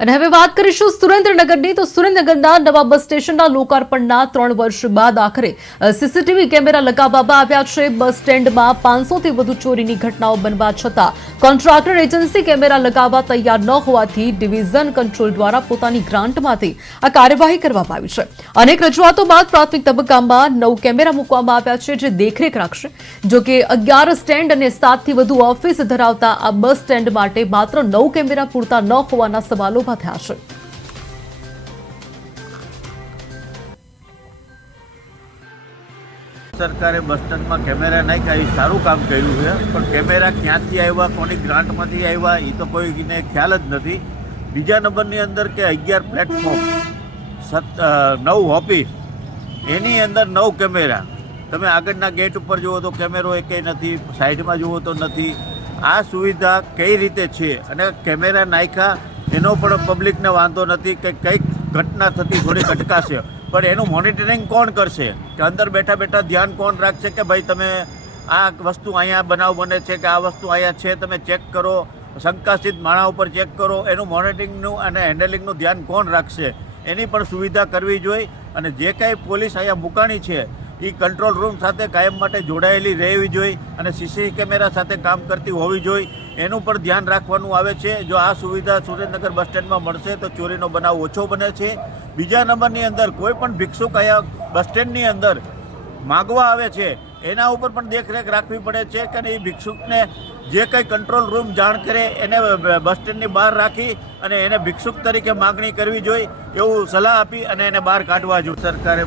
અને હવે વાત કરીશું સુરેન્દ્રનગરની તો સુરેન્દ્રનગરના નવા બસ સ્ટેશનના લોકાર્પણના 3 વર્ષ બાદ આખરે સીસીટીવી કેમેરા લગાવવામાં આવ્યા છે। બસ સ્ટેન્ડમાં 500 થી વધુ ચોરીની ઘટનાઓ બનવા છતાં કોન્ટ્રાક્ટર એજન્સી કેમેરા લગાવવા તૈયાર ન હોવાથી ડિવિઝન કંટ્રોલ દ્વારા પોતાની ગ્રાન્ટમાંથી આ કાર્યવાહી કરવામાં આવી છે। અનેક રજૂઆતો બાદ પ્રાથમિક તબક્કામાં 9 કેમેરા મૂકવામાં આવ્યા છે જે દેખરેખ રાખશે। જો કે 11 સ્ટેન્ડ અને 7 થી વધુ ઓફિસ ધરાવતા આ બસ સ્ટેન્ડ માટે માત્ર 9 કેમેરા પૂરતા ન હોવાના સવાલો ઉભા થયા છે। સરકારે બસ સ્ટેન્ડમાં કેમેરા નાખ્યા એ સારું કામ કર્યું છે, પણ કેમેરા ક્યાંથી આવ્યા, કોની ગ્રાન્ટમાંથી આવ્યા એ તો કોઈને ખ્યાલ જ નથી। બીજા નંબરની અંદર કે 11 પ્લેટફોર્મ, 9 ઓફિસ, એની અંદર 9 કેમેરા। તમે આગળના ગેટ ઉપર જુઓ તો કેમેરો એકેય નથી, સાઈડમાં જુઓ તો નથી। આ સુવિધા કઈ રીતે છે અને કેમેરા નાખ્યા એનો પણ પબ્લિકને વાંધો નથી કે કંઈક ઘટના થતી થોડીક અટકાશે, પણ એનું મોનિટરિંગ કોણ કરશે કે અંદર બેઠા બેઠા ધ્યાન કોણ રાખશે કે ભાઈ તમે આ વસ્તુ અહીંયા બનાવ બને છે કે આ વસ્તુ અહીંયા છે, તમે ચેક કરો, શંકાસ્પદ માણા ઉપર ચેક કરો। એનું મોનિટરિંગનું અને હેન્ડલિંગનું ધ્યાન કોણ રાખશે એની પણ સુવિધા કરવી જોઈએ। અને જે કાંઈ પોલીસ અહીંયા મુકાણી છે એ કંટ્રોલ રૂમ સાથે કાયમ માટે જોડાયેલી રહેવી જોઈએ અને સીસીટીવી કેમેરા સાથે કામ કરતી હોવી જોઈએ, એનું પણ ધ્યાન રાખવાનું આવે છે। જો આ સુવિધા સુરેન્દ્રનગર બસ સ્ટેન્ડમાં મળશે તો ચોરીનો બનાવ ઓછો બને છે। બીજા નંબરની અંદર કોઈ પણ ભિક્ષુક અહીંયા બસ સ્ટેન્ડની અંદર માગવા આવે છે એના ઉપર પણ દેખરેખ રાખવી પડે છે કે એ ભિક્ષુકને જે કંઈ કંટ્રોલ રૂમ જાણ કરે એને બસ સ્ટેન્ડની બહાર રાખી અને એને ભિક્ષુક તરીકે માગણી કરવી જોઈએ એવું સલાહ આપી અને એને બહાર કાઢવા જોઈએ। સરકારે